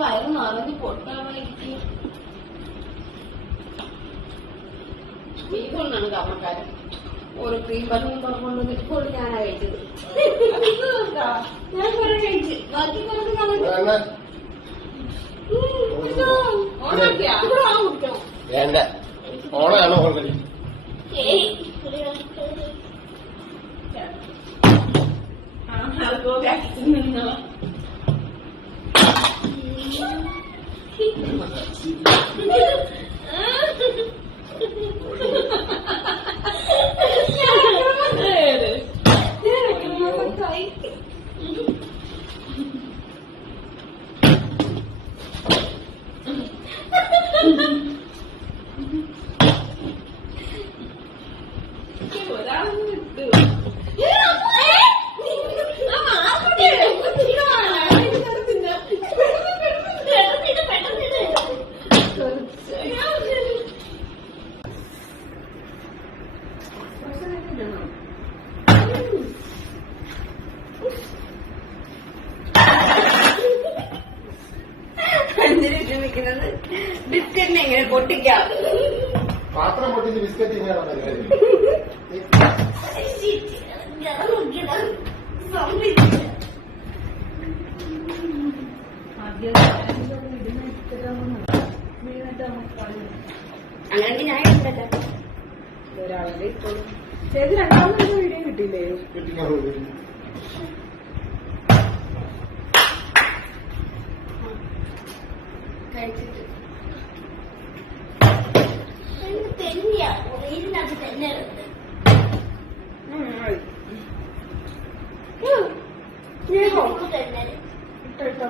വയറ് നിറഞ്ഞ് പൊട്ടാൻ വേണ്ടി കൊണ്ടാണ് കാമക്കാരൻ ഒരു ക്രീം ബലൂൺ കൊണ്ടുവന്ന് ഇപ്പോൾ ഞാനാ കഴിച്ചത്. ഞാൻ കുറെ കഴിച്ച് ബാക്കി വേണ്ട ഓണാണോ ഓൾറെഡി ബിസ്ക്കറ്റിനെ എങ്ങനെ പൊട്ടിക്കാം? പാത്രം പൊട്ടിച്ച് ബിസ്ക്കറ്റ് അങ്ങനെ ഞാൻ എടുക്കട്ടെ. ഒരാളെ ചേച്ചി രണ്ടാമത്തെ വീഡിയോ കിട്ടിയില്ലേ? കഴിച്ചിട്ട് തെന്നിയാ ഇതിനകത്ത് തന്നെ ഇട്ടോ